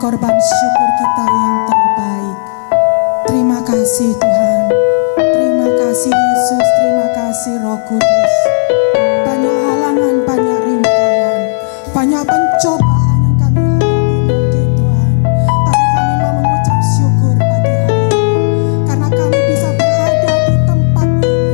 korban syukur kita yang terbaik. Terima kasih Tuhan. Terima kasih Yesus, terima kasih Roh Kudus. Banyak halangan, banyak rintangan, banyak pencobaan yang kami hadapi mungkin Tuhan. Tapi kami mau mengucap syukur pagi hari ini. Karena kami bisa berada di tempat ini.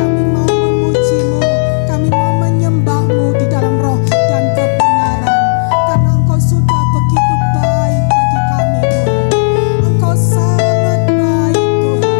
Kami mau memuji-Mu, kami mau menyembah-Mu di dalam roh dan kebenaran. Karena Engkau sudah begitu baik bagi kami Tuhan. Engkau sangat baik Tuhan.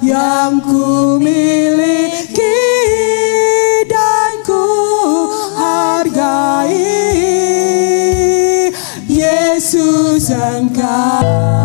yang ku miliki dan ku hargai. Yesus, Engkau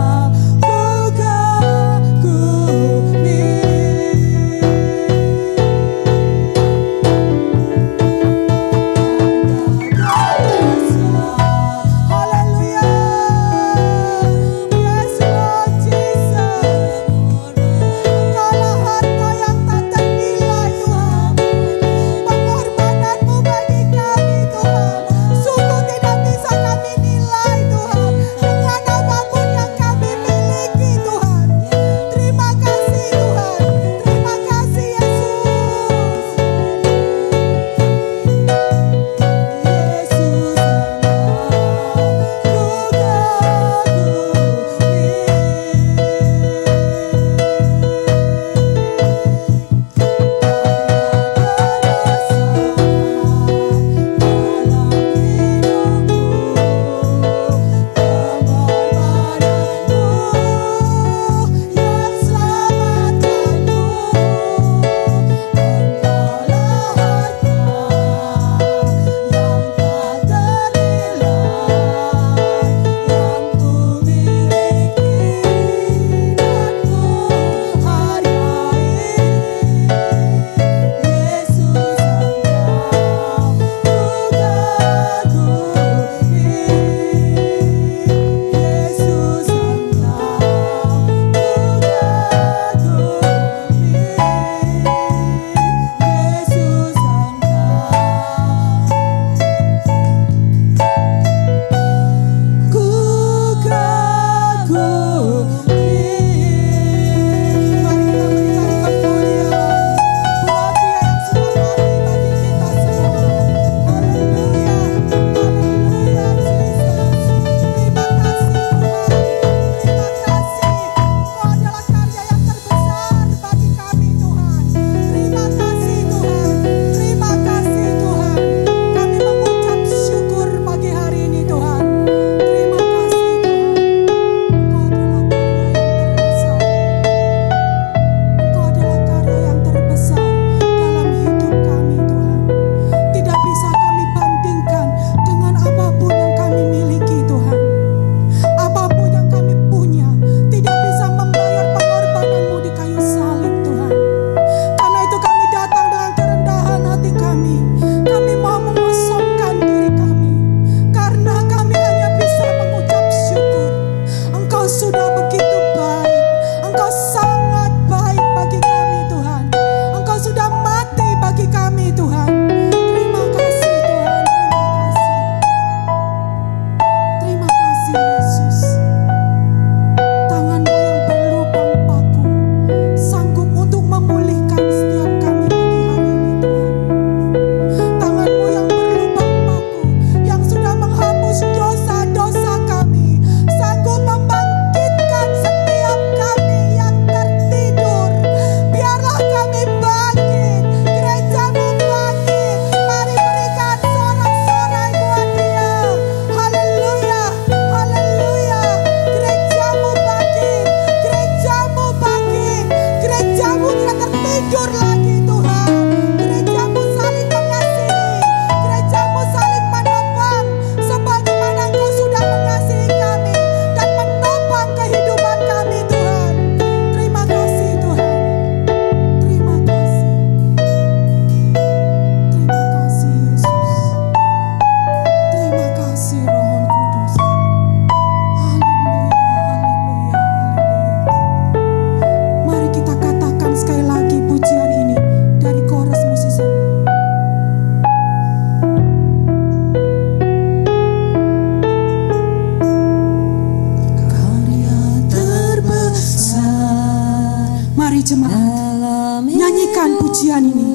jemaat, nyanyikan pujian ini.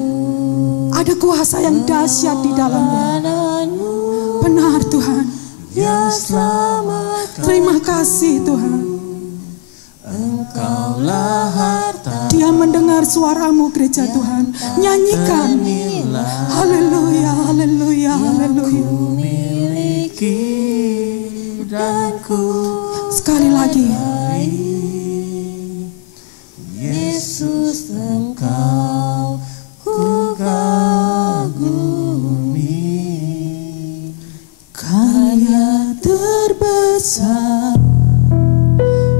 Ada kuasa yang dahsyat di dalamnya. Benar Tuhan. Terima kasih Tuhan. Dia mendengar suaramu gereja Tuhan. Nyanyikan. Haleluya, haleluya, haleluya. Sekali lagi. Yesus Engkau ku kagumi, karya terbesar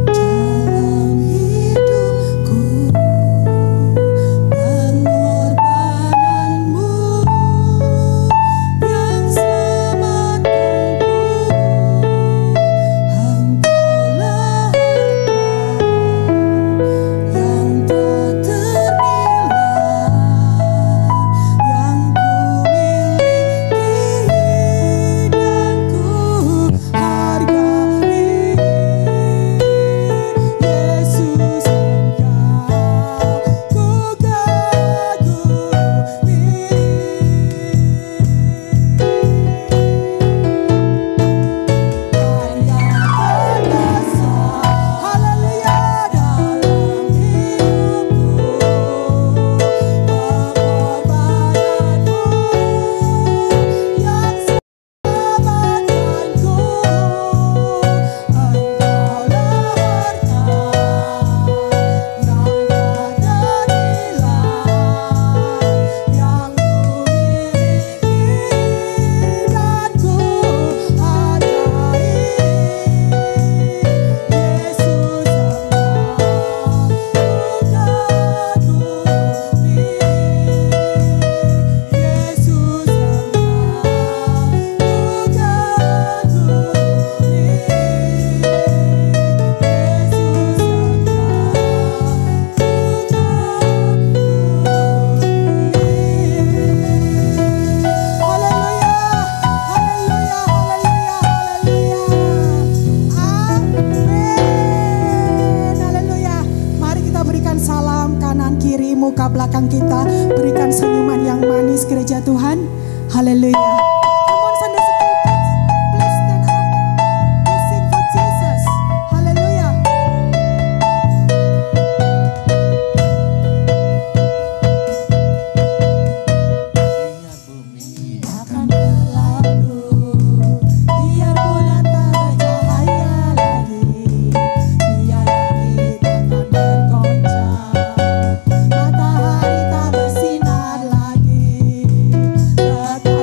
dalam hidupku, pengorbananmu yang selamatkanku. Engkaulah yang tak ternilai, yang ku miliki dan ku hargai. Yesus Engkau ku kagumi. Karya terbesar, haleluya, dalam hidupku, pengorbananmu yang selamatkanku. Engkaulah harta yang tak ternilai, yang ku miliki dan ku hargai. Yesus Engkau ku kagumi. Yesus Mari kita berikan salam kanan kiri muka belakang kita, berikan senyuman yang manis gereja Tuhan. Haleluya. Come on Sunday School kids, please stand up. We sing for Jesus. Haleluya. Biar bumi akan berlalu, biar bulan tak bercahaya lagi, biar langit akan bergoncang, matahari tak bersinar lagi, tetapi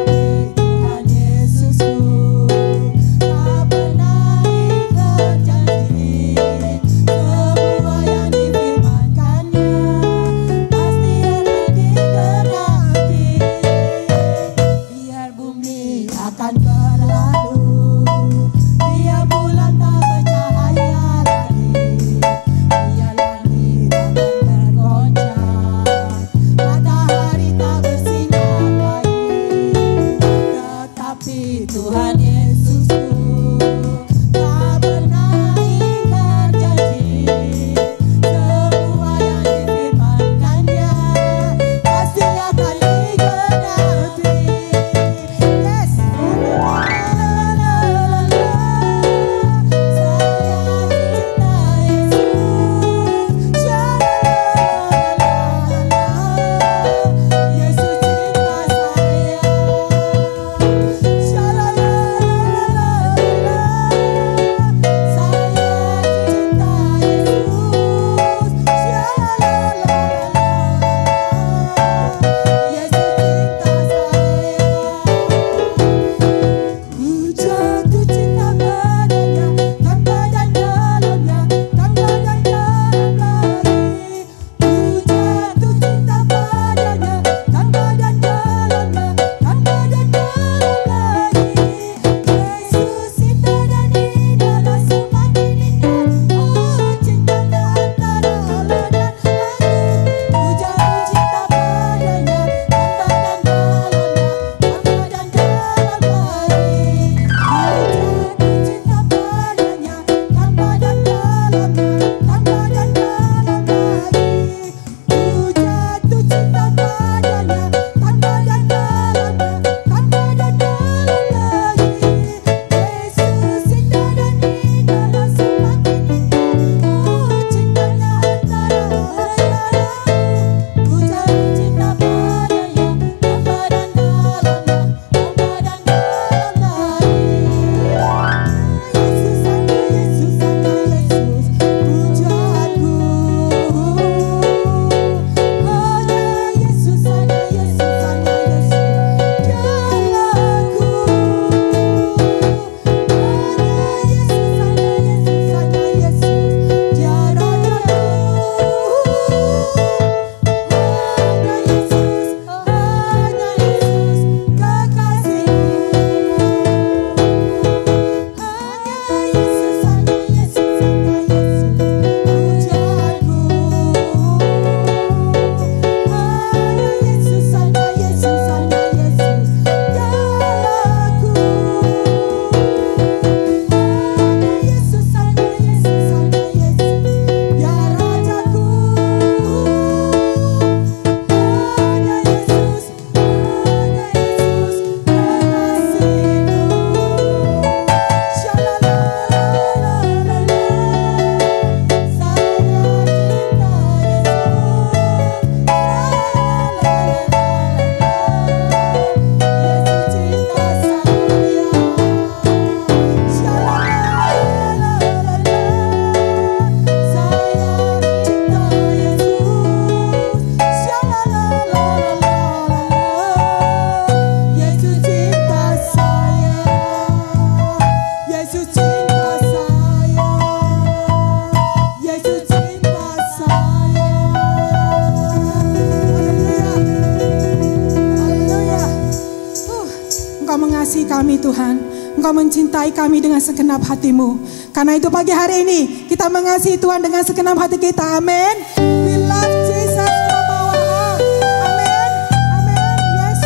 kami Tuhan. Engkau mencintai kami dengan segenap hatimu. Karena itu pagi hari ini kita mengasihi Tuhan dengan segenap hati kita. Amin. We love Jesus from our heart. Amin. Amin. Yes.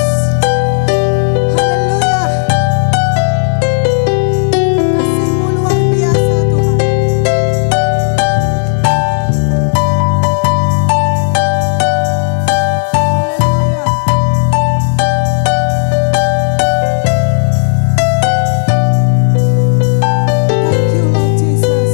Haleluya. Kasih-Mu luar biasa Tuhan. Thank you Lord Jesus.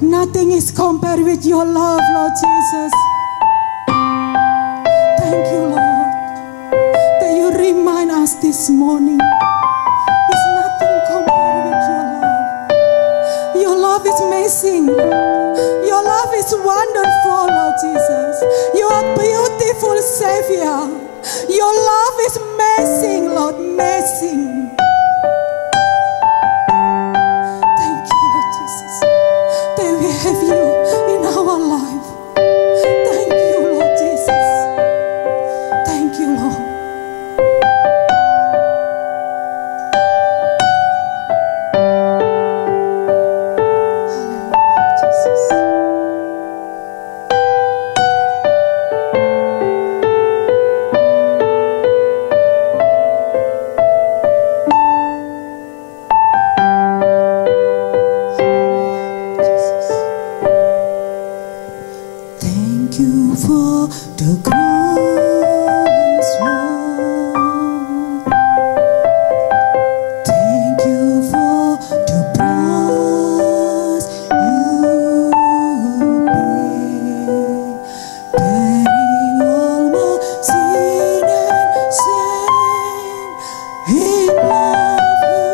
Nothing is compared with your love, Lord Jesus. Thank you, Lord, that you remind us this morning. It's nothing compared with your love. Your love is amazing. Your love is wonderful, Lord Jesus. You are beautiful you, Savior. Your love is amazing, Lord, amazing. Thank you, Lord Jesus, that we have you in our life. Thank you, Lord Jesus. Thank you, Lord. Thank you for the cross, Lord. Thank you for the price you paid, bearing all my sin and shame. In love you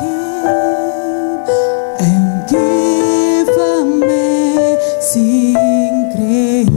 came and gave amazing grace.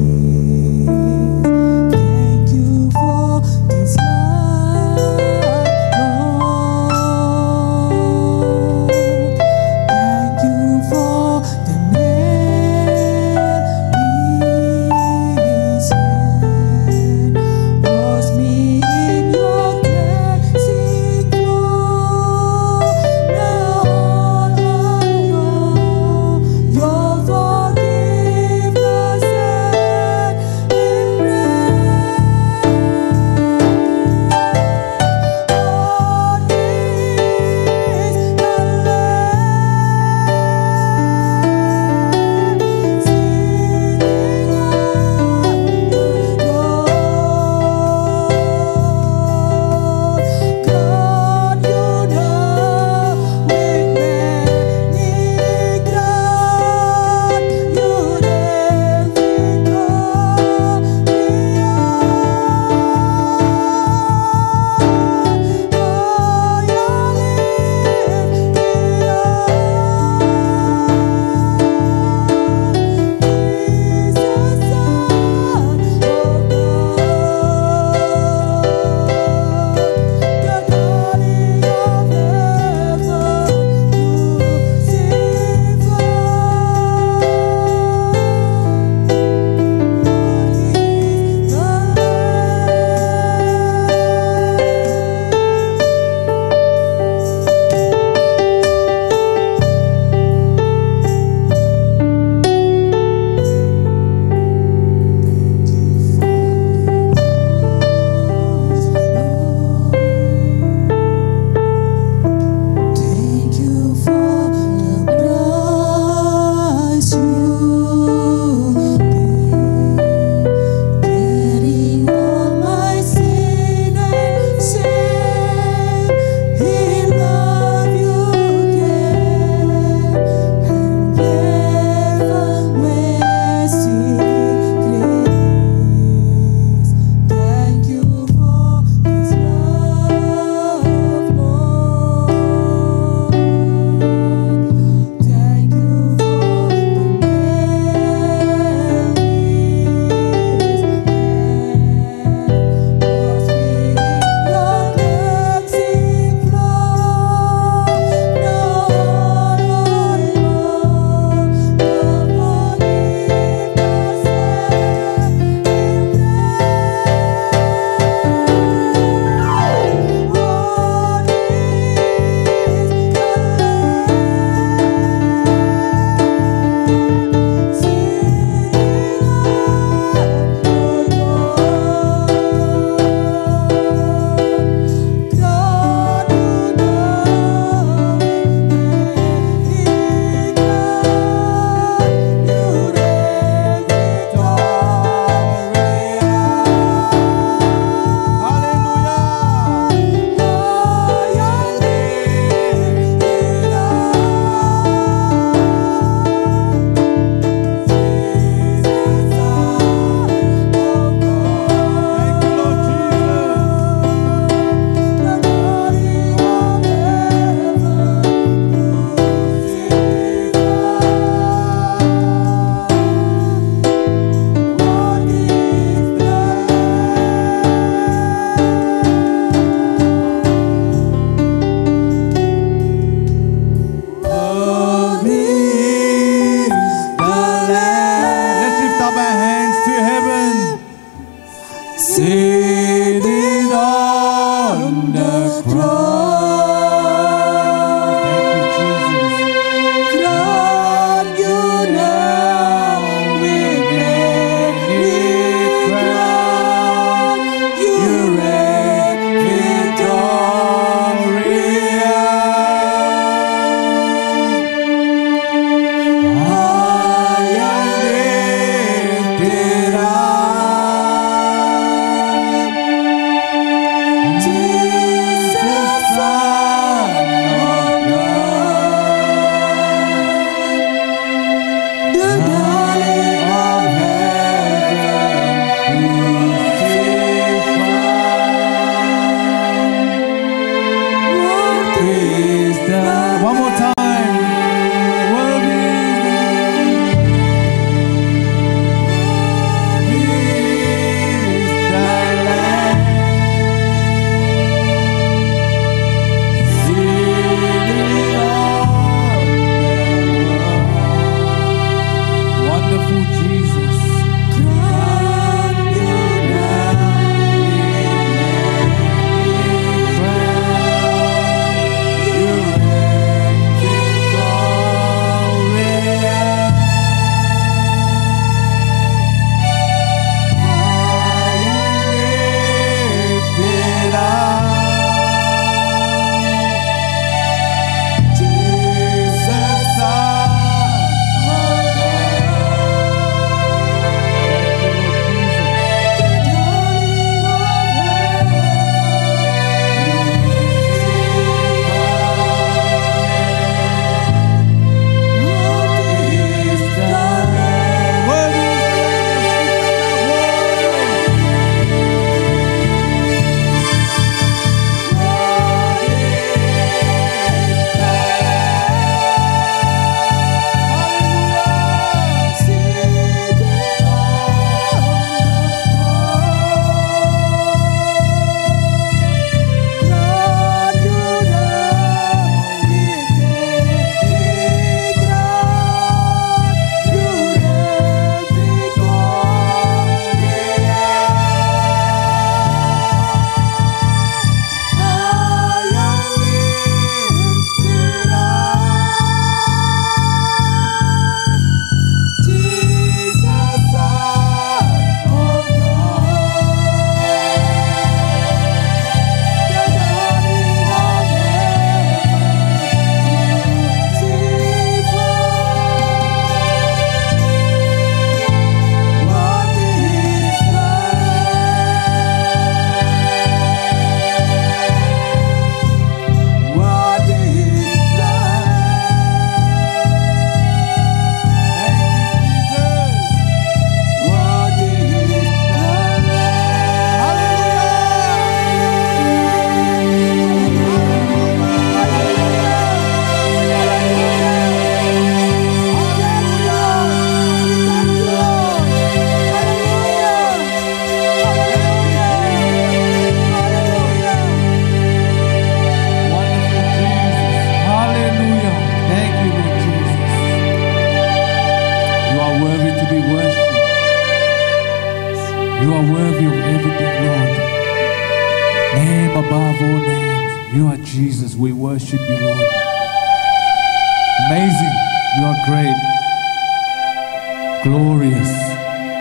glorious,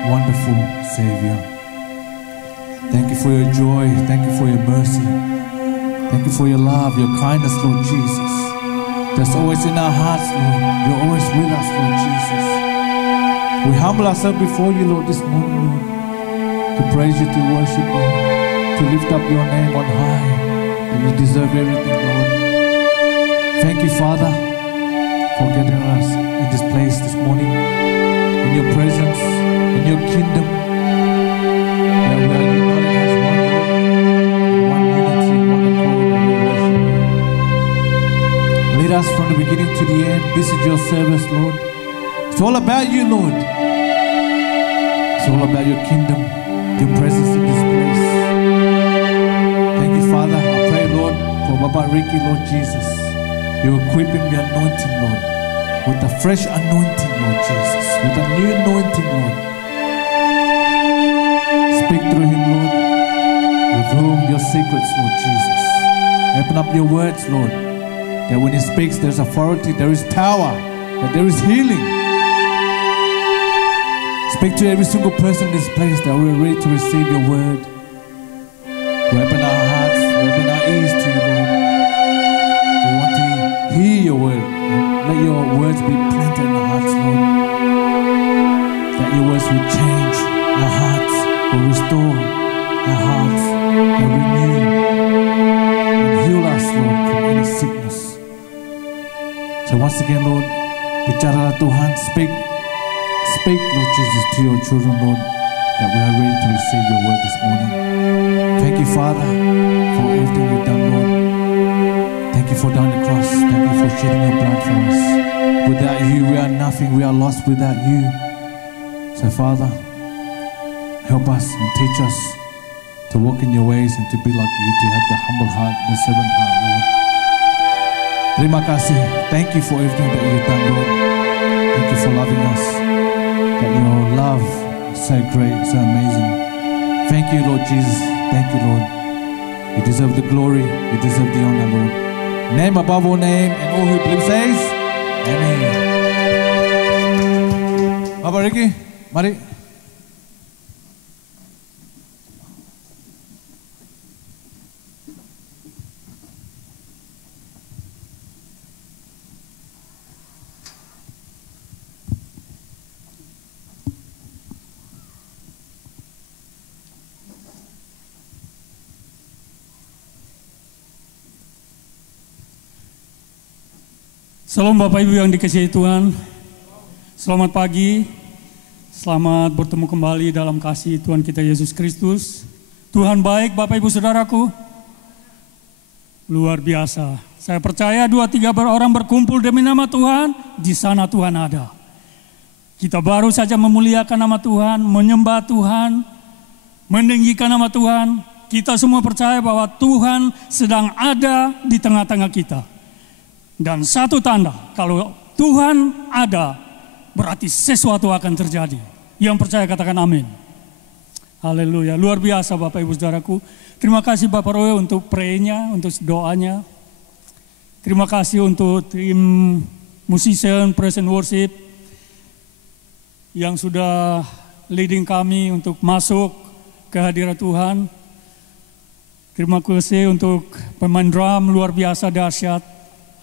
wonderful Savior. Thank you for your joy. Thank you for your mercy. Thank you for your love, your kindness, Lord Jesus. That's always in our hearts, Lord. You're always with us, Lord Jesus. We humble ourselves before you, Lord, this morning, Lord, to praise you, to worship you, to lift up your name on high. And you deserve everything, Lord. Thank you, Father, for getting us in this place this morning, in your presence, in your kingdom, where we are united as one, Lord, in one unity, one accord, and we worship you. Lead us from the beginning to the end. This is your service, Lord. It's all about you, Lord. It's all about your kingdom, your presence in this place. Thank you, Father. I pray, Lord, for Baba Ricky, Lord Jesus. You equip him, the anointing, Lord, with a fresh anointing, Lord Jesus, with a new anointing, Lord. Speak through him, Lord. Reveal your secrets, Lord Jesus. Open up your words, Lord, that when he speaks, there's authority, there is power, that there is healing. Speak to every single person in this place that we're ready to receive your word. We open our hearts, we open our ears to you, Lord. We want to hear your word. Let your words be planted in our hearts, Lord. That your words will change our hearts, will restore our hearts, will renew and heal us, Lord, from any sickness. So once again, Lord, bicara Tuhan, speak, Lord Jesus, to your children, Lord, that we are ready to receive your word this morning. Thank you, Father, for everything you've done, Lord. Thank you for dying on the cross. Thank you for shedding your blood for us. Without you, we are nothing. We are lost without you. So, Father, help us and teach us to walk in your ways and to be like you, to have the humble heart, the servant heart, Lord. Terima kasih. Thank you for everything that you've done, Lord. Thank you for loving us. That your love is so great, so amazing. Thank you, Lord Jesus. Thank you, Lord. You deserve the glory. You deserve the honor, Lord. Name above all name, and all who believe says, Amen. Bapak Ricky, mari. Salam Bapak Ibu yang dikasihi Tuhan. Selamat pagi. Selamat bertemu kembali dalam kasih Tuhan kita Yesus Kristus. Tuhan baik Bapak Ibu Saudaraku. Luar biasa. Saya percaya 2-3 orang berkumpul demi nama Tuhan, di sana Tuhan ada. Kita baru saja memuliakan nama Tuhan, menyembah Tuhan, meninggikan nama Tuhan. Kita semua percaya bahwa Tuhan sedang ada di tengah-tengah kita. Dan satu tanda, kalau Tuhan ada, berarti sesuatu akan terjadi. Yang percaya katakan amin. Haleluya, luar biasa Bapak Ibu Saudaraku. Terima kasih Bapak Roy untuk pray-nya, untuk doanya. Terima kasih untuk tim musician, praise and worship, yang sudah leading kami untuk masuk ke hadirat Tuhan. Terima kasih untuk pemain drum, luar biasa dahsyat.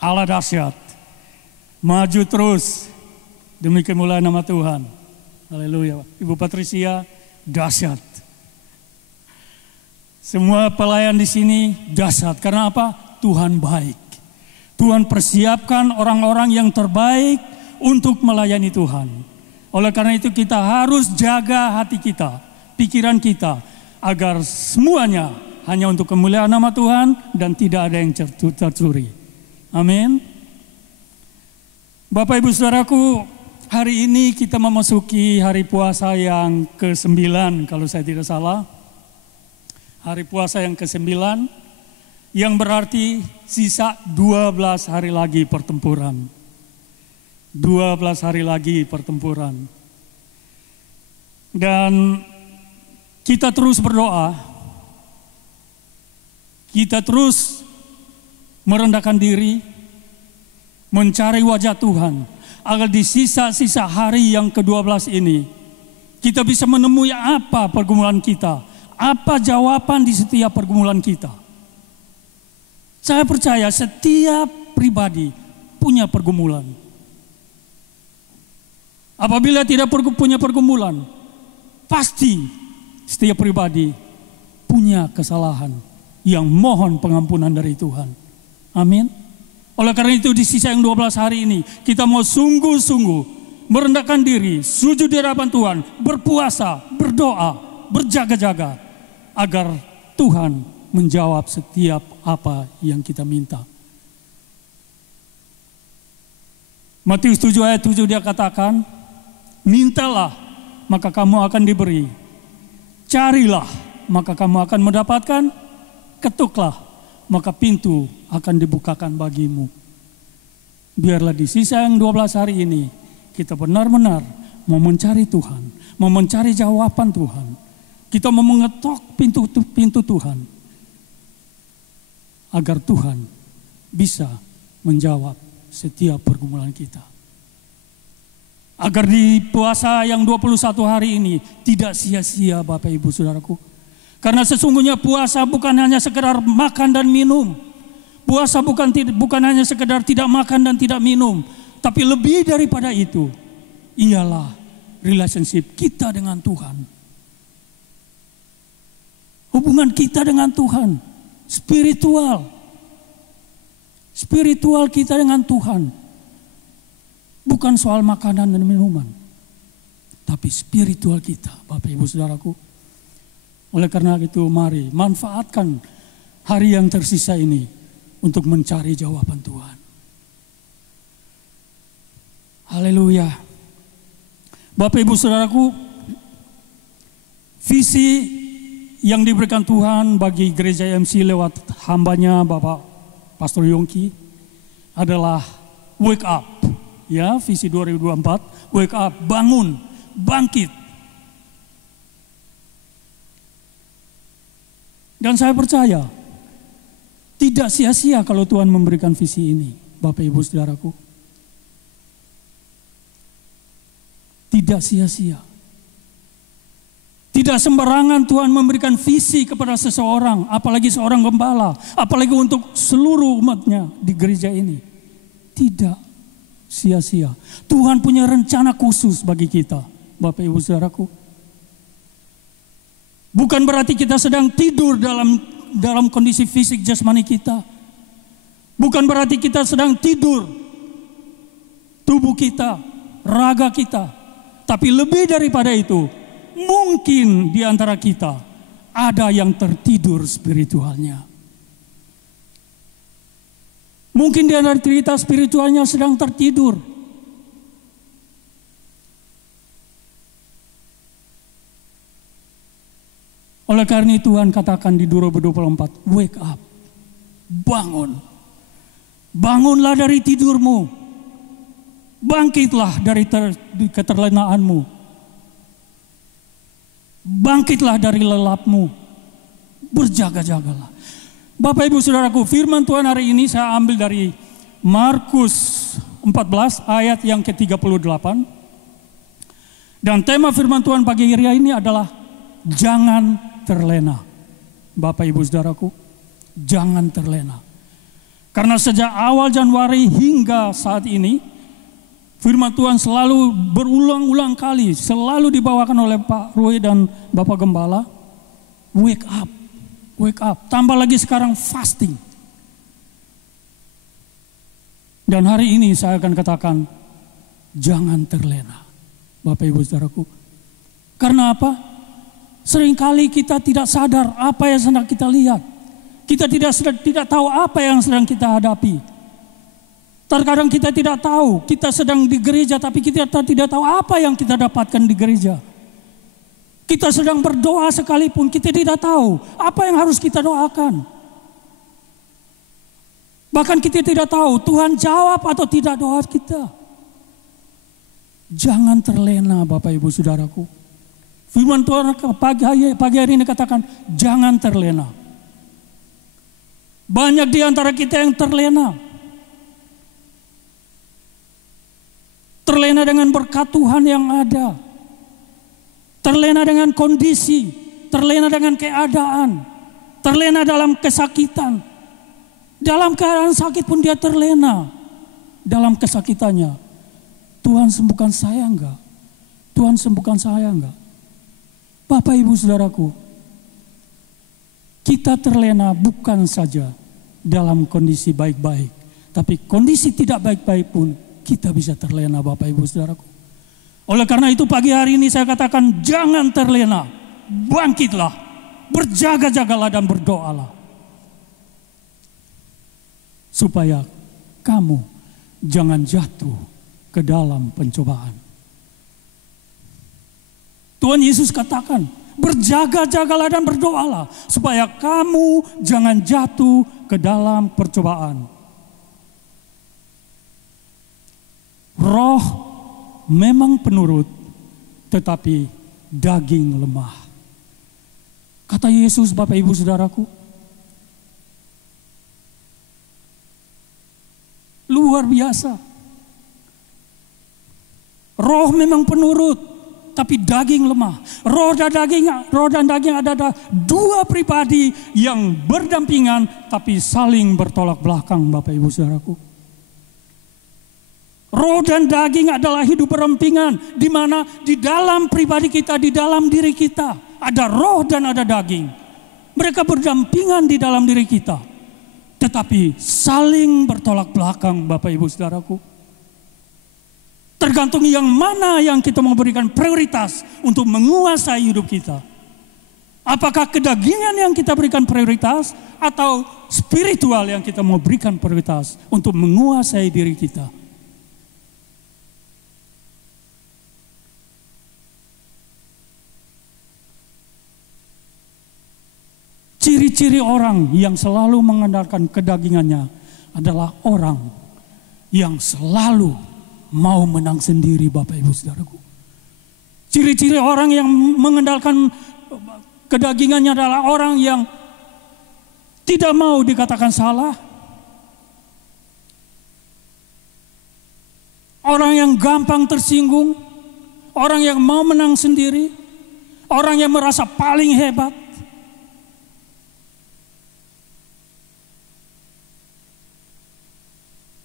Allah dahsyat, maju terus demi kemuliaan nama Tuhan. Haleluya. Ibu Patricia dahsyat. Semua pelayan di sini dahsyat. Karena apa? Tuhan baik. Tuhan persiapkan orang-orang yang terbaik untuk melayani Tuhan. Oleh karena itu kita harus jaga hati kita, pikiran kita, agar semuanya hanya untuk kemuliaan nama Tuhan dan tidak ada yang tercuri. Amin. Bapak Ibu Saudaraku, hari ini kita memasuki hari puasa yang ke-9 kalau saya tidak salah. Hari puasa yang ke-9 yang berarti sisa 12 hari lagi pertempuran. 12 hari lagi pertempuran. Dan kita terus berdoa. Kita terus merendahkan diri, mencari wajah Tuhan, agar di sisa-sisa hari yang ke-12 ini kita bisa menemui apa pergumulan kita, apa jawaban di setiap pergumulan kita. Saya percaya setiap pribadi punya pergumulan. Apabila tidak punya pergumulan, pasti setiap pribadi punya kesalahan yang mohon pengampunan dari Tuhan. Amin. Oleh karena itu di sisa yang 12 hari ini kita mau sungguh-sungguh merendahkan diri, sujud di hadapan Tuhan, berpuasa, berdoa, berjaga-jaga agar Tuhan menjawab setiap apa yang kita minta. Matius 7 ayat 7 dia katakan, mintalah maka kamu akan diberi, carilah maka kamu akan mendapatkan, ketuklah maka pintu akan dibukakan bagimu. Biarlah di sisa yang 12 hari ini kita benar-benar mau mencari Tuhan, mau mencari jawaban Tuhan. Kita mau mengetok pintu Tuhan agar Tuhan bisa menjawab setiap pergumulan kita. Agar di puasa yang 21 hari ini tidak sia-sia Bapak Ibu Saudaraku. Karena sesungguhnya puasa bukan hanya sekedar makan dan minum. Puasa bukan hanya sekedar tidak makan dan tidak minum. Tapi lebih daripada itu, ialah relationship kita dengan Tuhan. Hubungan kita dengan Tuhan. Spiritual. Spiritual kita dengan Tuhan. Bukan soal makanan dan minuman. Tapi spiritual kita, Bapak Ibu Saudaraku. Oleh karena itu mari manfaatkan hari yang tersisa ini untuk mencari jawaban Tuhan. Haleluya. Bapak Ibu Saudaraku, visi yang diberikan Tuhan bagi gereja MC lewat hambanya Bapak Pastor Yongki adalah wake up. Ya, visi 2024, wake up, bangun, bangkit. Dan saya percaya tidak sia-sia kalau Tuhan memberikan visi ini, Bapak Ibu Saudaraku. Tidak sia-sia. Tidak sembarangan Tuhan memberikan visi kepada seseorang, apalagi seorang gembala, apalagi untuk seluruh umatnya di gereja ini. Tidak sia-sia. Tuhan punya rencana khusus bagi kita, Bapak Ibu Saudaraku. Bukan berarti kita sedang tidur dalam kondisi fisik jasmani kita. Bukan berarti kita sedang tidur tubuh kita, raga kita. Tapi lebih daripada itu, mungkin di antara kita ada yang tertidur spiritualnya. Mungkin di antara kita spiritualnya sedang tertidur. Oleh karena itu Tuhan katakan di 2024, wake up, bangun. Bangunlah dari tidurmu. Bangkitlah dari keterlenaanmu. Bangkitlah dari lelapmu. Berjaga-jagalah. Bapak Ibu Saudaraku, firman Tuhan hari ini saya ambil dari Markus 14 ayat yang ke-38. Dan tema firman Tuhan pagi hari ini adalah jangan terlena. Bapak Ibu Saudaraku, jangan terlena. Karena sejak awal Januari hingga saat ini, firman Tuhan selalu berulang-ulang kali, selalu dibawakan oleh Pak Roy dan Bapak Gembala. Wake up, wake up. Tambah lagi sekarang fasting. Dan hari ini saya akan katakan, jangan terlena. Bapak Ibu Saudaraku. Karena apa? Seringkali kita tidak sadar apa yang sedang kita lihat. Kita tidak tahu apa yang sedang kita hadapi. Terkadang kita tidak tahu, kita sedang di gereja tapi kita tidak tahu apa yang kita dapatkan di gereja. Kita sedang berdoa sekalipun kita tidak tahu apa yang harus kita doakan. Bahkan kita tidak tahu Tuhan jawab atau tidak doa kita. Jangan terlena Bapak Ibu Saudaraku. Firman Tuhan pagi hari ini katakan jangan terlena. Banyak di antara kita yang terlena. terlena dengan berkat Tuhan yang ada, terlena dengan kondisi, terlena dengan keadaan, terlena dalam kesakitan. Dalam keadaan sakit pun dia terlena dalam kesakitannya. Tuhan sembuhkan saya enggak? Tuhan sembuhkan saya enggak? Bapak Ibu Saudaraku, kita terlena bukan saja dalam kondisi baik-baik, tapi kondisi tidak baik-baik pun kita bisa terlena, Bapak Ibu Saudaraku. Oleh karena itu pagi hari ini saya katakan jangan terlena, bangkitlah, berjaga-jagalah dan berdoalah. Supaya kamu jangan jatuh ke dalam pencobaan. Tuhan Yesus katakan, berjaga-jagalah dan berdoalah supaya kamu jangan jatuh ke dalam percobaan. Roh memang penurut, tetapi daging lemah. Kata Yesus, Bapak Ibu Saudaraku, luar biasa. Roh memang penurut, tapi daging lemah. Roh dan daging adalah dua pribadi yang berdampingan, tapi saling bertolak belakang, Bapak Ibu Saudaraku. Roh dan daging adalah hidup berdampingan, di mana di dalam pribadi kita, di dalam diri kita, ada roh dan ada daging. Mereka berdampingan di dalam diri kita, tetapi saling bertolak belakang, Bapak Ibu Saudaraku. Tergantung yang mana yang kita mau berikan prioritas untuk menguasai hidup kita. Apakah kedagingan yang kita berikan prioritas atau spiritual yang kita mau berikan prioritas untuk menguasai diri kita. Ciri-ciri orang yang selalu mengandalkan kedagingannya adalah orang yang selalu mau menang sendiri, Bapak Ibu Saudaraku. Ciri-ciri orang yang mengandalkan kedagingannya adalah orang yang tidak mau dikatakan salah. Orang yang gampang tersinggung. Orang yang mau menang sendiri. Orang yang merasa paling hebat.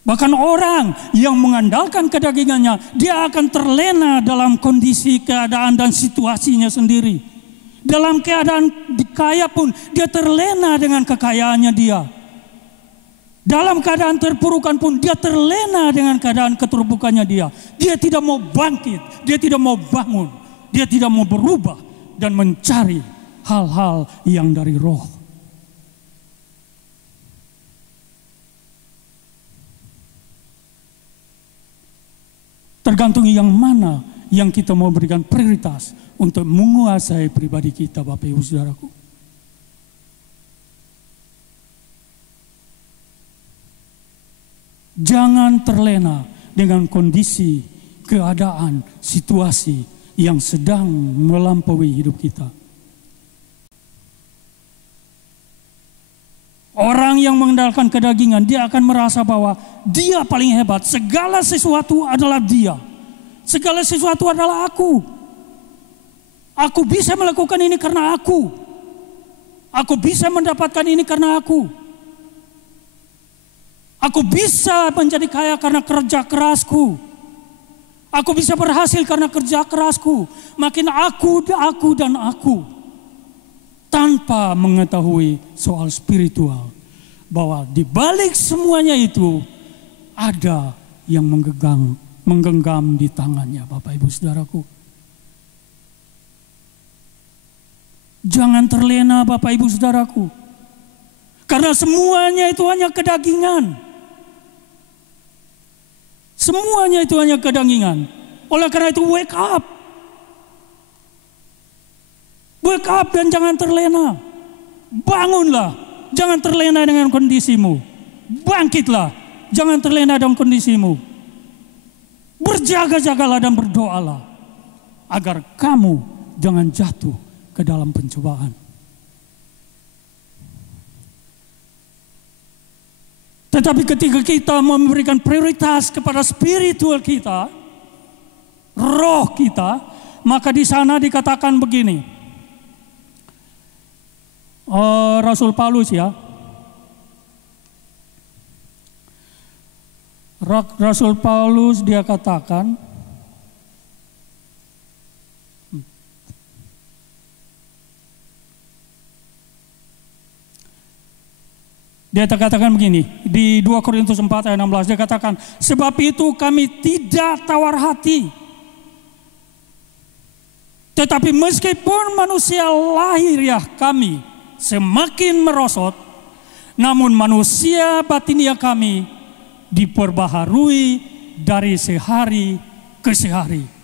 Bahkan orang yang mengandalkan kedagingannya, dia akan terlena dalam kondisi, keadaan, dan situasinya sendiri. Dalam keadaan kaya pun, dia terlena dengan kekayaannya dia. Dalam keadaan terpurukan pun, dia terlena dengan keadaan keterpurukannya dia. Dia tidak mau bangkit, dia tidak mau bangun, dia tidak mau berubah dan mencari hal-hal yang dari roh. Tergantung yang mana yang kita mau berikan prioritas untuk menguasai pribadi kita, Bapak Ibu Saudaraku. Jangan terlena dengan kondisi, keadaan, situasi yang sedang melampaui hidup kita. Orang yang mengandalkan kedagingan, dia akan merasa bahwa dia paling hebat. Segala sesuatu adalah dia. Segala sesuatu adalah aku. Aku bisa melakukan ini karena aku. Aku bisa mendapatkan ini karena aku. Aku bisa menjadi kaya karena kerja kerasku. Aku bisa berhasil karena kerja kerasku. Makin aku dan aku. Tanpa mengetahui soal spiritual, bahwa di balik semuanya itu ada yang menggenggam di tangannya, Bapak Ibu Saudaraku. Jangan terlena, Bapak Ibu Saudaraku, karena semuanya itu hanya kedagingan. Semuanya itu hanya kedagingan. Oleh karena itu wake up. Wake up dan jangan terlena. Bangunlah, jangan terlena dengan kondisimu. Bangkitlah, jangan terlena dengan kondisimu. Berjaga-jagalah dan berdoalah agar kamu jangan jatuh ke dalam pencobaan. Tetapi ketika kita memberikan prioritas kepada spiritual kita, roh kita, maka di sana dikatakan begini. Rasul Paulus ya. Rasul Paulus dia katakan, dia katakan begini, di 2 Korintus 4 ayat 16 dia katakan, sebab itu kami tidak tawar hati. Tetapi meskipun manusia lahiriah kami semakin merosot, namun manusia batiniah kami diperbaharui dari sehari ke sehari.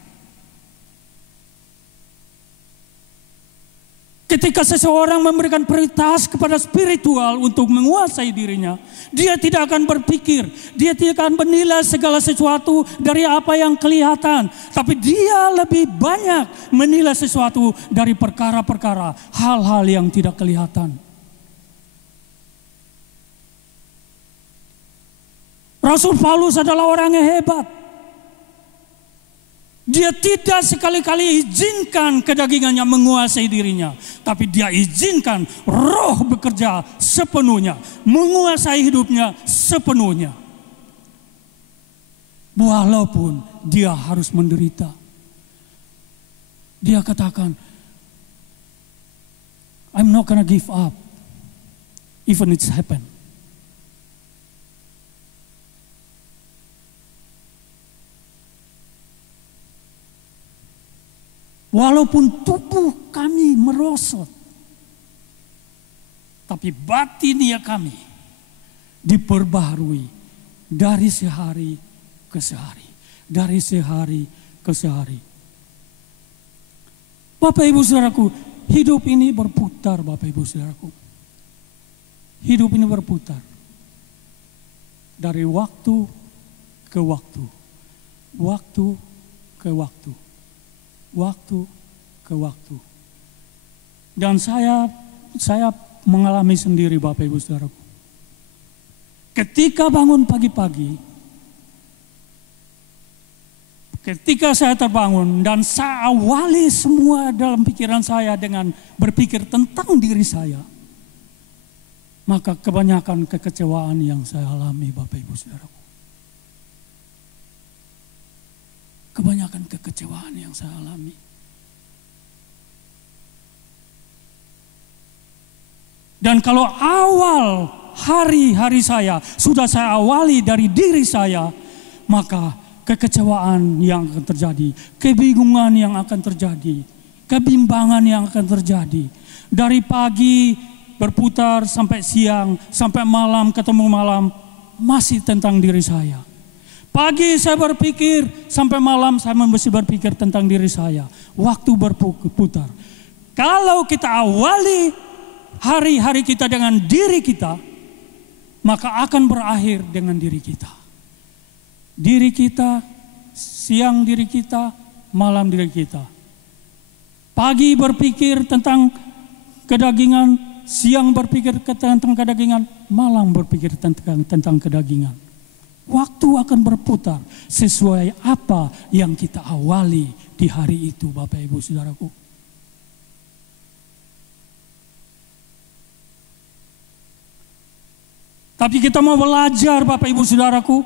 Ketika seseorang memberikan prioritas kepada spiritual untuk menguasai dirinya, dia tidak akan berpikir, dia tidak akan menilai segala sesuatu dari apa yang kelihatan, tapi dia lebih banyak menilai sesuatu dari perkara-perkara, hal-hal yang tidak kelihatan. Rasul Paulus adalah orang yang hebat. Dia tidak sekali-kali izinkan kedagingannya menguasai dirinya. Tapi dia izinkan roh bekerja sepenuhnya. Menguasai hidupnya sepenuhnya. Walaupun dia harus menderita. Dia katakan, I'm not gonna give up. Even it's happened. Walaupun tubuh kami merosot, tapi batinia kami diperbaharui dari sehari ke sehari. Dari sehari ke sehari. Bapak Ibu Saudaraku, hidup ini berputar Bapak Ibu Saudaraku. Hidup ini berputar. Dari waktu ke waktu. Waktu ke waktu. Waktu ke waktu. Dan saya mengalami sendiri Bapak Ibu Saudaraku. Ketika bangun pagi-pagi, ketika saya terbangun dan saya awali semua dalam pikiran saya dengan berpikir tentang diri saya, maka kebanyakan kekecewaan yang saya alami Bapak Ibu Saudaraku. Kebanyakan kekecewaan yang saya alami. Dan kalau awal hari-hari saya sudah saya awali dari diri saya, maka kekecewaan yang akan terjadi, kebingungan yang akan terjadi, kebimbangan yang akan terjadi. Dari pagi berputar sampai siang, sampai malam ketemu malam, masih tentang diri saya. Pagi saya berpikir, sampai malam saya masih berpikir tentang diri saya. Waktu berputar. Kalau kita awali hari-hari kita dengan diri kita, maka akan berakhir dengan diri kita. Diri kita, siang diri kita, malam diri kita. Pagi berpikir tentang kedagingan, siang berpikir tentang kedagingan, malam berpikir tentang kedagingan. Waktu akan berputar sesuai apa yang kita awali di hari itu Bapak Ibu Saudaraku. Tapi kita mau belajar Bapak Ibu Saudaraku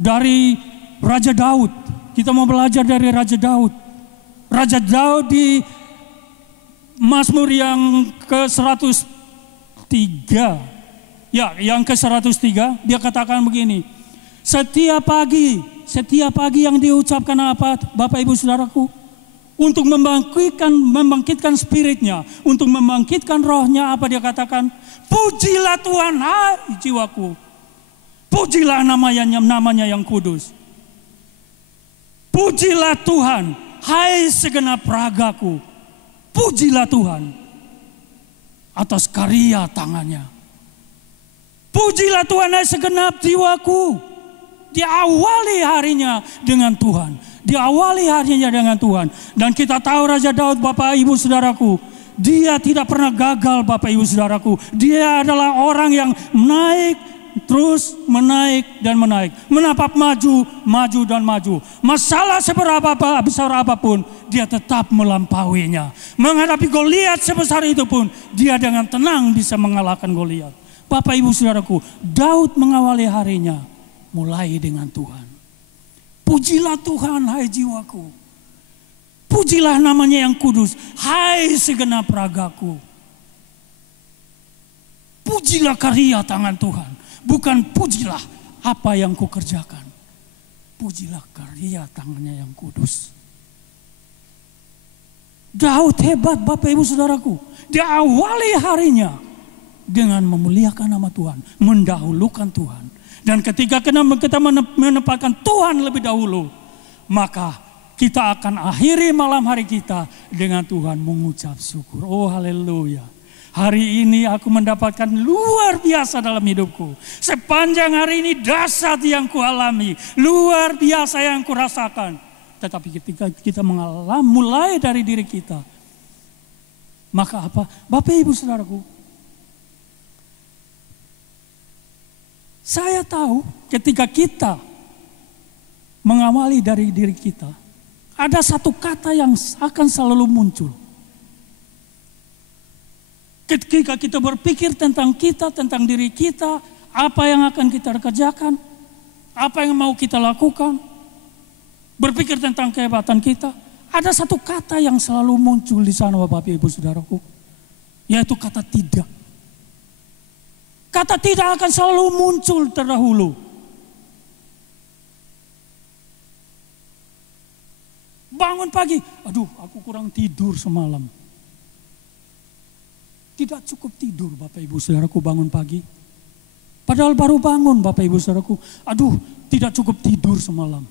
dari Raja Daud. Kita mau belajar dari Raja Daud. Raja Daud di Mazmur yang ke-103. Ya, yang ke-103 dia katakan begini. Setiap pagi yang diucapkan apa Bapak Ibu Saudaraku? Untuk membangkitkan spiritnya, untuk membangkitkan rohnya, apa dia katakan? Pujilah Tuhan, hai jiwaku. Pujilah namanya yang kudus. Pujilah Tuhan, hai segenap ragaku. Pujilah Tuhan atas karya tangannya. Pujilah Tuhan, hai segenap jiwaku. Diawali harinya dengan Tuhan. Diawali harinya dengan Tuhan. Dan kita tahu Raja Daud Bapak Ibu Saudaraku, dia tidak pernah gagal Bapak Ibu Saudaraku. Dia adalah orang yang naik terus menaik dan menaik. Menapak maju, maju dan maju. Masalah seberapa besar apapun, dia tetap melampauinya. Menghadapi Goliat sebesar itu pun, dia dengan tenang bisa mengalahkan Goliat. Bapak Ibu Saudaraku, Daud mengawali harinya mulai dengan Tuhan. Pujilah Tuhan, hai jiwaku. Pujilah namanya yang kudus, hai segenap ragaku. Pujilah karya tangan Tuhan. Bukan pujilah apa yang kukerjakan. Pujilah karya tangannya yang kudus. Daud hebat Bapak Ibu Saudaraku. Dia awali harinya dengan memuliakan nama Tuhan. Mendahulukan Tuhan. Dan ketika kita menempatkan Tuhan lebih dahulu, maka kita akan akhiri malam hari kita dengan Tuhan mengucap syukur. Oh haleluya. Hari ini aku mendapatkan luar biasa dalam hidupku. Sepanjang hari ini dahsyat yang kualami. Luar biasa yang kurasakan. Tetapi ketika kita mengalami mulai dari diri kita. Maka apa? Bapak Ibu Saudaraku. Saya tahu ketika kita mengawali dari diri kita. Ada satu kata yang akan selalu muncul. Ketika kita berpikir tentang kita, tentang diri kita, apa yang akan kita kerjakan, apa yang mau kita lakukan, berpikir tentang kehebatan kita, ada satu kata yang selalu muncul di sana Bapak Ibu Saudaraku, yaitu kata tidak. Kata tidak akan selalu muncul terdahulu. Bangun pagi, aduh aku kurang tidur semalam. Tidak cukup tidur Bapak Ibu Saudaraku bangun pagi. Padahal baru bangun Bapak Ibu Saudaraku. Aduh tidak cukup tidur semalam.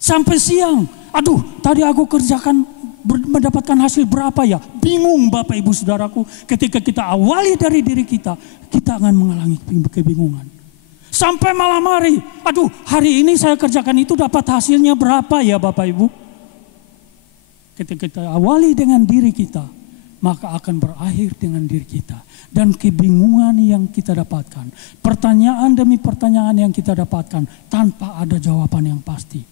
Sampai siang. Aduh tadi aku kerjakan mendapatkan hasil berapa ya. Bingung Bapak Ibu Saudaraku. Ketika kita awali dari diri kita. Kita akan mengalami kebingungan. Sampai malam hari. Aduh hari ini saya kerjakan itu dapat hasilnya berapa ya Bapak Ibu. Ketika kita awali dengan diri kita, maka akan berakhir dengan diri kita. Dan kebingungan yang kita dapatkan, pertanyaan demi pertanyaan yang kita dapatkan, tanpa ada jawaban yang pasti.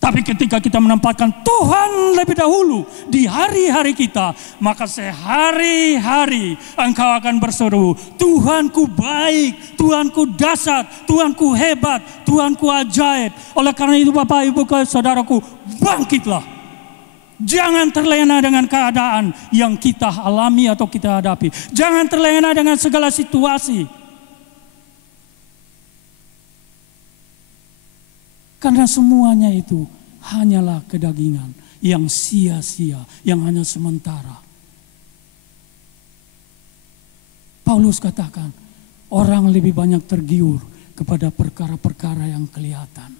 Tapi ketika kita menempatkan Tuhan lebih dahulu di hari-hari kita, maka sehari-hari engkau akan berseru, Tuhanku baik, Tuhanku dahsyat, Tuhanku hebat, Tuhanku ajaib. Oleh karena itu Bapak Ibu Saudaraku, bangkitlah. Jangan terlena dengan keadaan yang kita alami atau kita hadapi. Jangan terlena dengan segala situasi. Karena semuanya itu hanyalah kedagingan yang sia-sia, yang hanya sementara. Paulus katakan, orang lebih banyak tergiur kepada perkara-perkara yang kelihatan.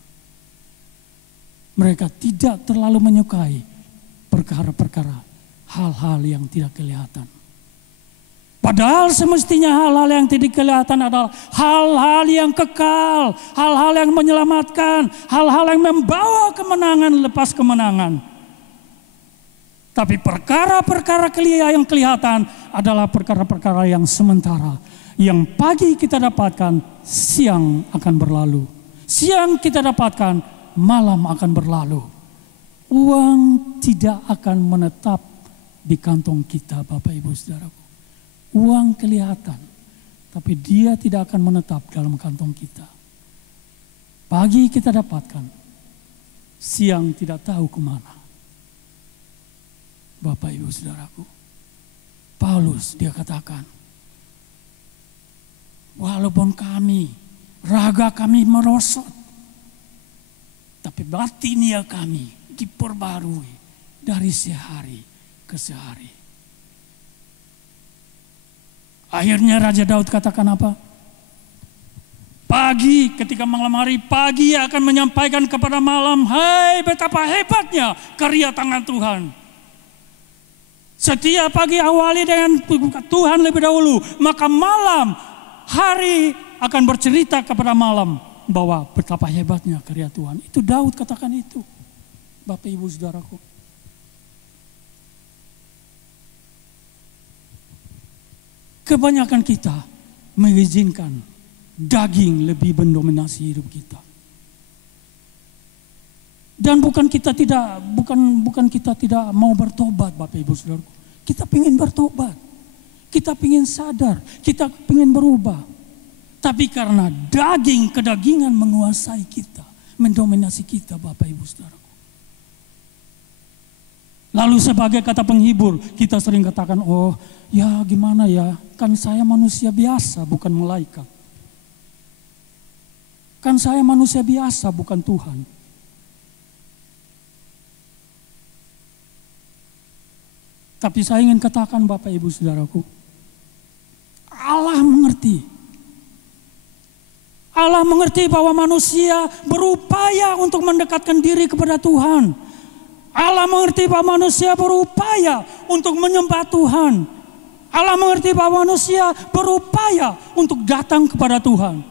Mereka tidak terlalu menyukai perkara-perkara, hal-hal yang tidak kelihatan. Padahal semestinya hal-hal yang tidak kelihatan adalah hal-hal yang kekal, hal-hal yang menyelamatkan, hal-hal yang membawa kemenangan lepas kemenangan. Tapi perkara-perkara yang kelihatan adalah perkara-perkara yang sementara. Yang pagi kita dapatkan, siang akan berlalu. Siang kita dapatkan, malam akan berlalu. Uang tidak akan menetap di kantong kita Bapak Ibu Saudaraku. Uang kelihatan, tapi dia tidak akan menetap dalam kantong kita. Pagi kita dapatkan, siang tidak tahu kemana. Bapak Ibu Saudaraku, Paulus dia katakan, walaupun raga kami merosot, tapi batinia kami diperbarui dari sehari ke sehari. Akhirnya Raja Daud katakan apa? Pagi, ketika malam hari, pagi akan menyampaikan kepada malam, hai betapa hebatnya karya tangan Tuhan. Setiap pagi awali dengan Tuhan lebih dahulu, maka malam, hari akan bercerita kepada malam bahwa betapa hebatnya karya Tuhan. Itu Daud katakan itu, Bapak Ibu Saudaraku. kebanyakan kita mengizinkan daging lebih mendominasi hidup kita. Dan bukan kita tidak mau bertobat, Bapak Ibu Saudaraku. Kita ingin bertobat. Kita ingin sadar, kita ingin berubah. Tapi karena kedagingan menguasai kita, mendominasi kita, Bapak Ibu Saudaraku. Lalu sebagai kata penghibur, kita sering katakan, oh ya gimana ya, kan saya manusia biasa bukan malaikat. Kan saya manusia biasa bukan Tuhan. Tapi saya ingin katakan Bapak Ibu Saudaraku, Allah mengerti. Allah mengerti bahwa manusia berupaya untuk mendekatkan diri kepada Tuhan. Allah mengerti bahwa manusia berupaya untuk menyembah Tuhan. Allah mengerti bahwa manusia berupaya untuk datang kepada Tuhan.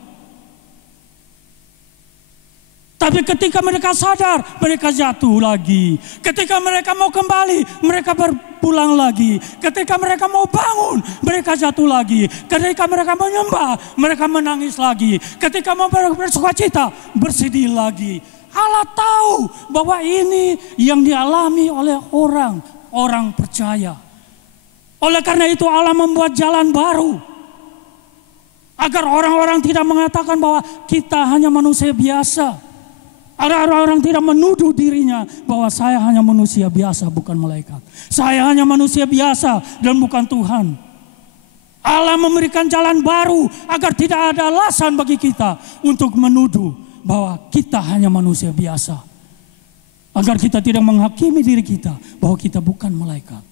Tapi ketika mereka sadar, mereka jatuh lagi. Ketika mereka mau kembali, mereka berpulang lagi. Ketika mereka mau bangun, mereka jatuh lagi. Ketika mereka menyembah, mereka menangis lagi. Ketika mau bersukacita, bersedih lagi. Allah tahu bahwa ini yang dialami oleh orang percaya. Oleh karena itu Allah membuat jalan baru. Agar orang-orang tidak mengatakan bahwa kita hanya manusia biasa. Ada orang-orang tidak menuduh dirinya bahwa saya hanya manusia biasa bukan malaikat. Saya hanya manusia biasa dan bukan Tuhan. Allah memberikan jalan baru agar tidak ada alasan bagi kita untuk menuduh bahwa kita hanya manusia biasa. Agar kita tidak menghakimi diri kita bahwa kita bukan malaikat.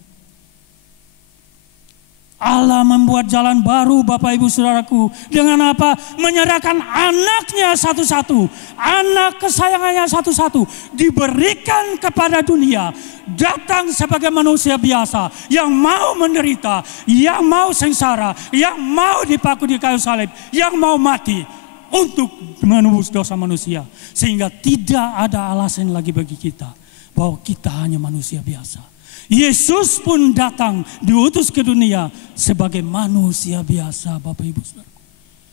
Allah membuat jalan baru Bapak Ibu Saudaraku. Dengan apa? Menyerahkan anaknya satu-satu. Anak kesayangannya satu-satu. Diberikan kepada dunia. Datang sebagai manusia biasa. Yang mau menderita. Yang mau sengsara. Yang mau dipaku di kayu salib. Yang mau mati. Untuk menebus dosa manusia. Sehingga tidak ada alasan lagi bagi kita. Bahwa kita hanya manusia biasa. Yesus pun datang diutus ke dunia sebagai manusia biasa, Bapak Ibu Saudara.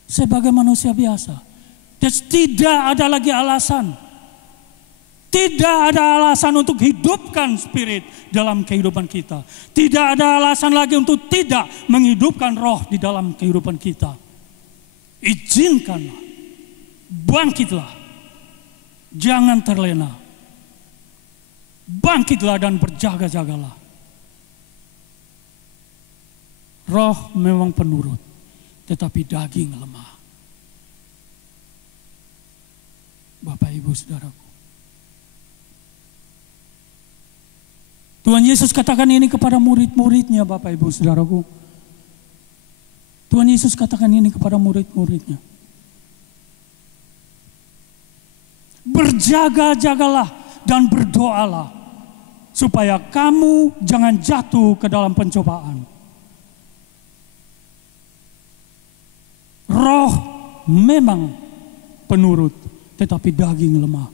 Sebagai manusia biasa. Dan tidak ada lagi alasan. Tidak ada alasan untuk hidupkan spirit dalam kehidupan kita. Tidak ada alasan lagi untuk tidak menghidupkan roh di dalam kehidupan kita. Izinkanlah. Bangkitlah. Jangan terlena. Bangkitlah dan berjaga-jagalah. Roh memang penurut, tetapi daging lemah. Bapak Ibu Saudaraku. Tuhan Yesus katakan ini kepada murid-muridnya, Bapak Ibu Saudaraku. Tuhan Yesus katakan ini kepada murid-muridnya. Berjaga-jagalah dan berdoalah supaya kamu jangan jatuh ke dalam pencobaan. Roh memang penurut, tetapi daging lemah.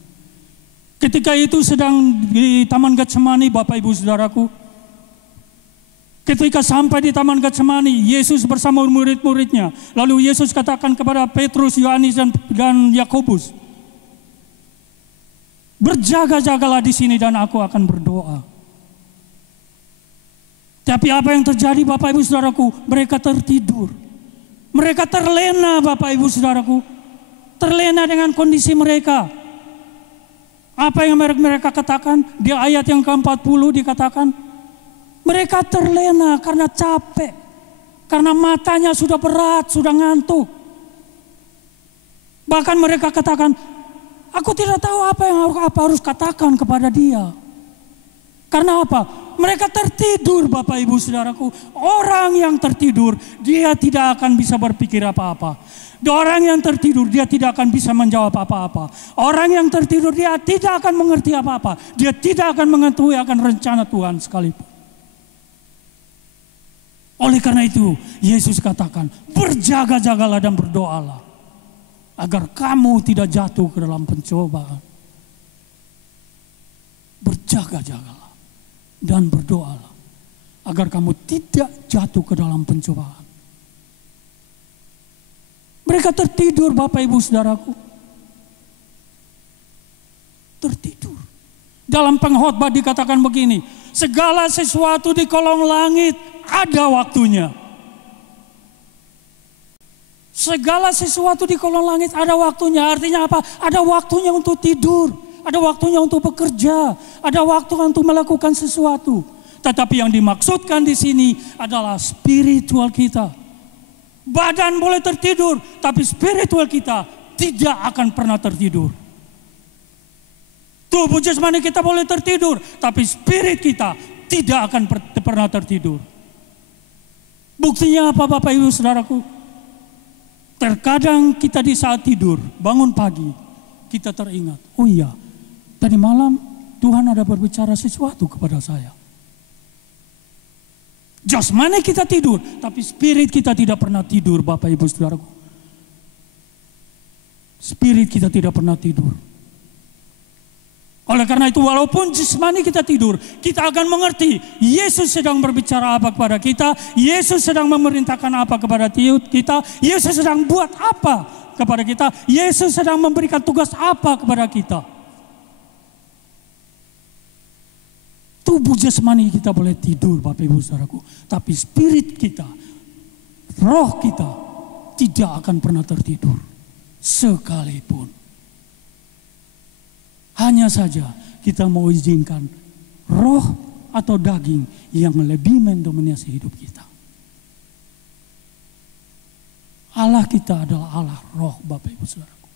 Ketika itu sedang di Taman Getsemani, Bapak Ibu Saudaraku. Ketika sampai di Taman Getsemani, Yesus bersama murid-muridnya. Lalu Yesus katakan kepada Petrus, Yohanes dan Yakobus, berjaga-jagalah di sini dan aku akan berdoa. Tapi apa yang terjadi Bapak Ibu Saudaraku? Mereka tertidur. Mereka terlena Bapak Ibu Saudaraku. Terlena dengan kondisi mereka. Apa yang mereka katakan? Di ayat yang ke-40 dikatakan. Mereka terlena karena capek. Karena matanya sudah berat, sudah ngantuk. Bahkan mereka katakan, aku tidak tahu apa yang harus katakan kepada dia. Karena apa? Mereka tertidur Bapak Ibu Saudaraku. Orang yang tertidur dia tidak akan bisa berpikir apa-apa. Orang yang tertidur dia tidak akan bisa menjawab apa-apa. Orang yang tertidur dia tidak akan mengerti apa-apa. Dia tidak akan mengetahui akan rencana Tuhan sekalipun. Oleh karena itu Yesus katakan, berjaga-jagalah dan berdoalah. Agar kamu tidak jatuh ke dalam pencobaan. Berjaga-jagalah dan berdoalah. Agar kamu tidak jatuh ke dalam pencobaan. Mereka tertidur, Bapak Ibu Saudaraku. Tertidur. Dalam pengkhotbah dikatakan begini, segala sesuatu di kolong langit ada waktunya. Segala sesuatu di kolong langit ada waktunya. Artinya apa? Ada waktunya untuk tidur, ada waktunya untuk bekerja, ada waktu untuk melakukan sesuatu. Tetapi yang dimaksudkan di sini adalah spiritual kita. Badan boleh tertidur, tapi spiritual kita tidak akan pernah tertidur. Tubuh jasmani kita boleh tertidur, tapi spirit kita tidak akan pernah tertidur. Buktinya apa, Bapak Ibu Saudaraku? Terkadang kita di saat tidur, bangun pagi, kita teringat, oh iya, tadi malam Tuhan ada berbicara sesuatu kepada saya. Jasmani kita tidur, tapi spirit kita tidak pernah tidur, Bapak Ibu Saudaraku. Spirit kita tidak pernah tidur. Oleh karena itu, walaupun jasmani kita tidur, kita akan mengerti Yesus sedang berbicara apa kepada kita, Yesus sedang memerintahkan apa kepada kita, Yesus sedang buat apa kepada kita, Yesus sedang memberikan tugas apa kepada kita. Tubuh jasmani kita boleh tidur, Bapak Ibu Saudaraku, tapi spirit kita, roh kita tidak akan pernah tertidur sekalipun. Hanya saja kita mau izinkan roh atau daging yang lebih mendominasi hidup kita. Allah kita adalah Allah roh, Bapak Ibu Saudaraku.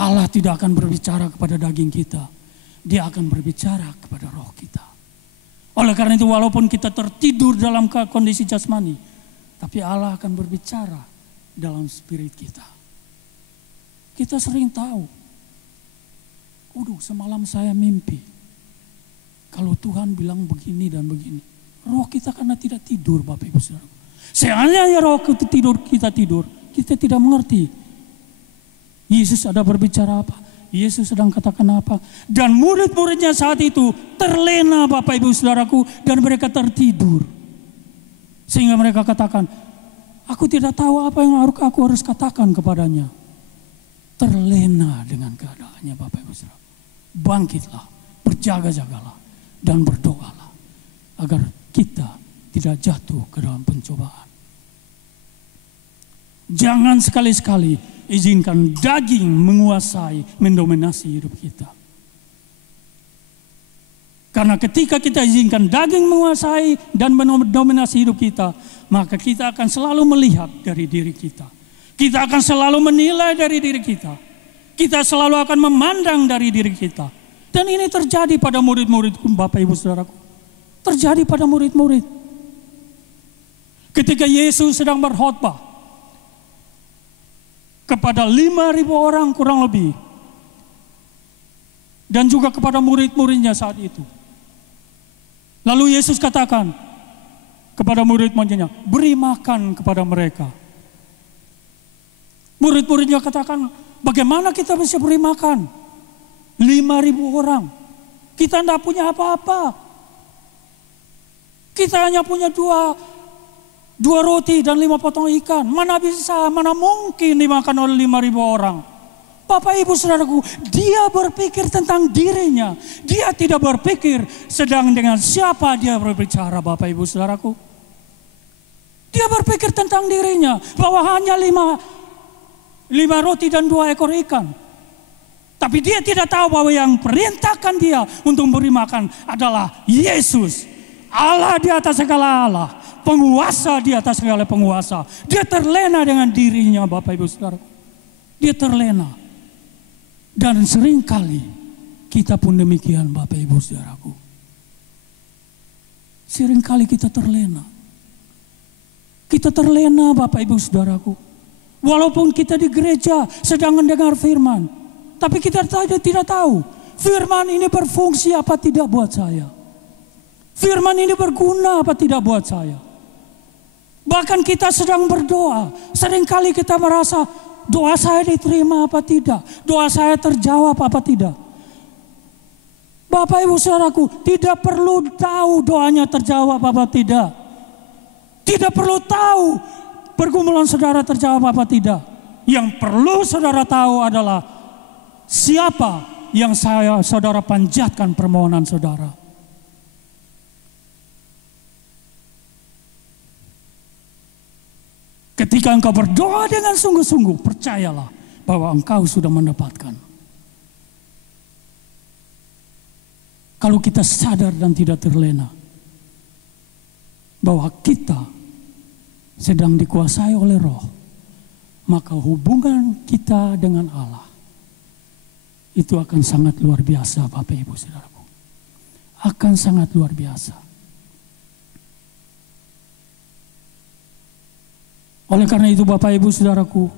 Allah tidak akan berbicara kepada daging kita. Dia akan berbicara kepada roh kita. Oleh karena itu, walaupun kita tertidur dalam kondisi jasmani, tapi Allah akan berbicara dalam spirit kita. Kita sering tahu, semalam saya mimpi. Kalau Tuhan bilang begini dan begini. Roh kita karena tidak tidur, Bapak Ibu Saudara. Seandainya roh kita tidur, kita tidak mengerti. Yesus ada berbicara apa? Yesus sedang katakan apa? Dan murid-muridnya saat itu terlena, Bapak Ibu Saudaraku, dan mereka tertidur. Sehingga mereka katakan, aku tidak tahu apa yang aku harus katakan kepadanya. Terlena dengan keadaannya, Bapak Ibu Saudara. Bangkitlah, berjaga-jagalah, dan berdoalah agar kita tidak jatuh ke dalam pencobaan. Jangan sekali-sekali izinkan daging menguasai, mendominasi hidup kita. Karena ketika kita izinkan daging menguasai dan mendominasi hidup kita, maka kita akan selalu melihat dari diri kita. Kita akan selalu menilai dari diri kita. Kita selalu akan memandang dari diri kita. Dan ini terjadi pada murid-murid Bapak Ibu Saudaraku. Terjadi pada murid-murid. Ketika Yesus sedang berkhotbah kepada 5.000 orang kurang lebih. Dan juga kepada murid-muridnya saat itu. Lalu Yesus katakan kepada murid-muridnya, beri makan kepada mereka. Murid-muridnya katakan, bagaimana kita bisa beri makan? 5.000 orang. Kita tidak punya apa-apa. Kita hanya punya dua roti dan 5 potong ikan. Mana bisa, mana mungkin dimakan oleh 5.000 orang. Bapak Ibu Saudaraku, dia berpikir tentang dirinya. Dia tidak berpikir sedang dengan siapa dia berbicara, Bapak Ibu Saudaraku. Dia berpikir tentang dirinya, bahwa hanya 5 roti dan 2 ekor ikan. Tapi dia tidak tahu bahwa yang perintahkan dia untuk memberi makan adalah Yesus. Allah di atas segala Allah. Penguasa di atas segala penguasa. Dia terlena dengan dirinya, Bapak Ibu Saudara. Dia terlena. Dan seringkali kita pun demikian, Bapak Ibu Saudaraku. Seringkali kita terlena. Kita terlena, Bapak Ibu Saudaraku. Walaupun kita di gereja sedang mendengar firman. Tapi kita tidak tahu firman ini berfungsi apa tidak buat saya. Firman ini berguna apa tidak buat saya. Bahkan kita sedang berdoa. Seringkali kita merasa doa saya diterima apa tidak. Doa saya terjawab apa tidak. Bapak Ibu Saudaraku, tidak perlu tahu doanya terjawab apa tidak. Tidak perlu tahu pergumulan saudara terjawab apa tidak. Yang perlu saudara tahu adalah siapa yang saudara panjatkan permohonan saudara. Ketika engkau berdoa dengan sungguh-sungguh, percayalah bahwa engkau sudah mendapatkan. Kalau kita sadar dan tidak terlena bahwa kita sedang dikuasai oleh Roh, maka hubungan kita dengan Allah itu akan sangat luar biasa, Bapak Ibu Saudaraku. Akan sangat luar biasa. Oleh karena itu Bapak Ibu Saudaraku,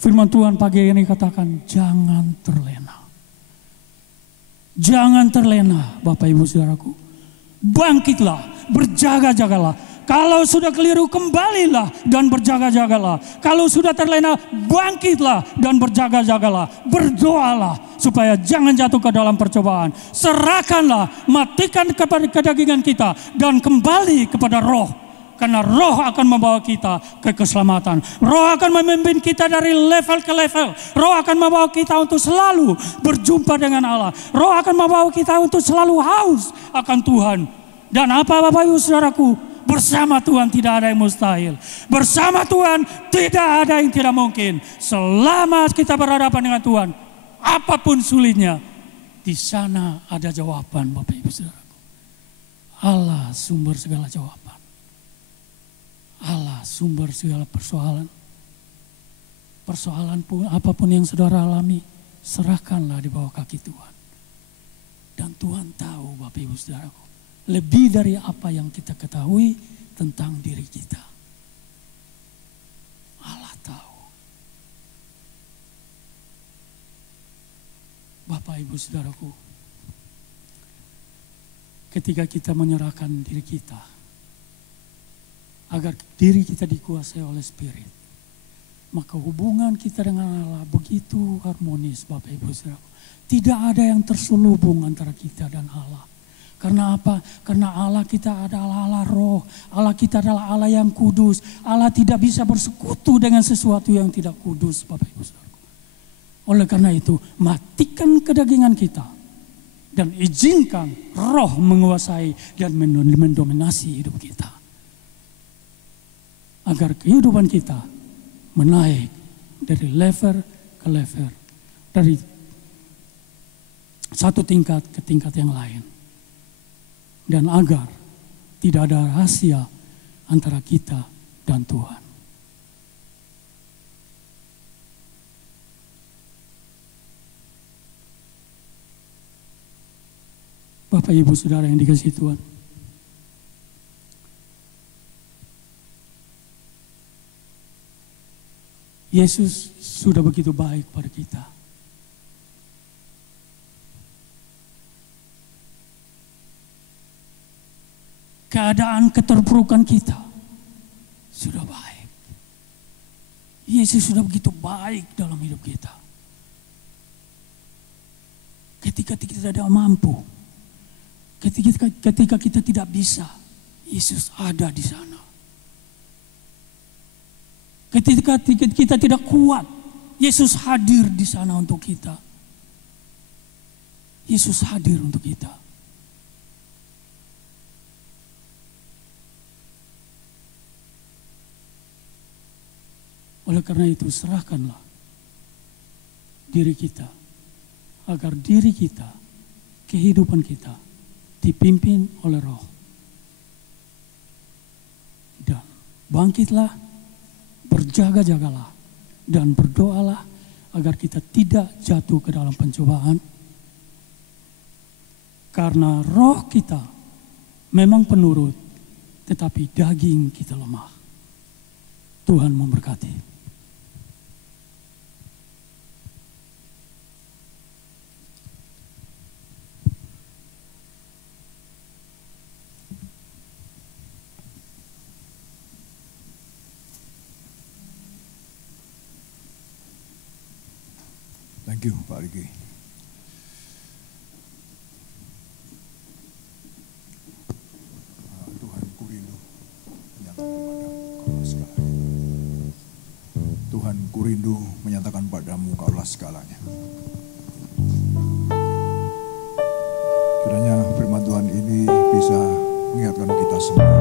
firman Tuhan pagi ini katakan jangan terlena. Jangan terlena Bapak Ibu Saudaraku. Bangkitlah, berjaga-jagalah. Kalau sudah keliru kembalilah dan berjaga-jagalah. Kalau sudah terlena bangkitlah dan berjaga-jagalah. Berdoalah supaya jangan jatuh ke dalam percobaan. Serahkanlah, matikan kepada kedagingan kita dan kembali kepada Roh. Karena Roh akan membawa kita ke keselamatan. Roh akan memimpin kita dari level ke level. Roh akan membawa kita untuk selalu berjumpa dengan Allah. Roh akan membawa kita untuk selalu haus akan Tuhan. Dan apa Bapak Ibu Saudaraku? Bersama Tuhan tidak ada yang mustahil. Bersama Tuhan tidak ada yang tidak mungkin. Selama kita berhadapan dengan Tuhan, apapun sulitnya, di sana ada jawaban Bapak Ibu Saudaraku. Allah sumber segala jawaban. Allah sumber segala persoalan. Persoalan pun apapun yang saudara alami, serahkanlah di bawah kaki Tuhan. Dan Tuhan tahu Bapak Ibu Saudaraku, lebih dari apa yang kita ketahui tentang diri kita. Allah tahu. Bapak Ibu Saudaraku, ketika kita menyerahkan diri kita, agar diri kita dikuasai oleh Spirit, maka hubungan kita dengan Allah begitu harmonis Bapak Ibu Saudaraku. Tidak ada yang terselubung antara kita dan Allah. Karena apa? Karena Allah kita adalah Allah Roh. Allah kita adalah Allah yang kudus. Allah tidak bisa bersekutu dengan sesuatu yang tidak kudus Bapak Ibu Saudaraku. Oleh karena itu, matikan kedagingan kita dan izinkan Roh menguasai dan mendominasi hidup kita. Agar kehidupan kita menaik dari level ke level, dari satu tingkat ke tingkat yang lain. Dan agar tidak ada rahasia antara kita dan Tuhan. Bapak Ibu Saudara yang dikasihi Tuhan, Yesus sudah begitu baik pada kita. Keadaan keterpurukan kita sudah baik. Yesus sudah begitu baik dalam hidup kita. Ketika kita tidak mampu, ketika kita tidak bisa, Yesus ada di sana. Ketika kita tidak kuat, Yesus hadir di sana untuk kita. Yesus hadir untuk kita. Oleh karena itu, serahkanlah diri kita, agar diri kita, kehidupan kita, dipimpin oleh Roh. Dan bangkitlah, berjaga-jagalah dan berdoalah agar kita tidak jatuh ke dalam pencobaan. Karena roh kita memang penurut, tetapi daging kita lemah. Tuhan memberkati. Thank you, Pak Riki. Tuhan ku rindu menyatakan pada kau sekali. segalanya. Kiranya firman Tuhan ini bisa mengingatkan kita semua